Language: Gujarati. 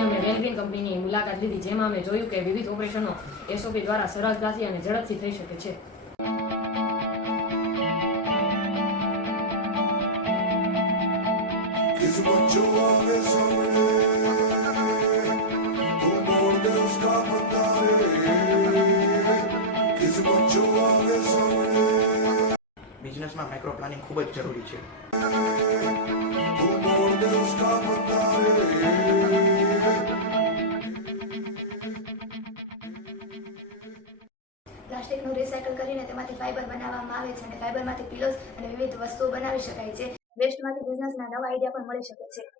આજે અમે વેલગ્રીન કંપનીની મુલાકાત લીધી, જેમાં અમે જોયું કે વિવિધ ઓપરેશનો એસઓપી દ્વારા સરળતાથી અને ઝડપથી થઈ શકે છે. બિઝનેસમાં માઇક્રો પ્લાનિંગ ખૂબ જ જરૂરી છે. પ્લાસ્ટિકનું રિસાયકલ કરીને તેમાંથી ફાઇબર બનાવવામાં આવે છે અને ફાઇબરમાંથી પિલોઝ અને વિવિધ વસ્તુઓ બનાવી શકાય છે. વેસ્ટમાંથી બિઝનેસના નવા આઈડિયા પણ મળી શકે છે.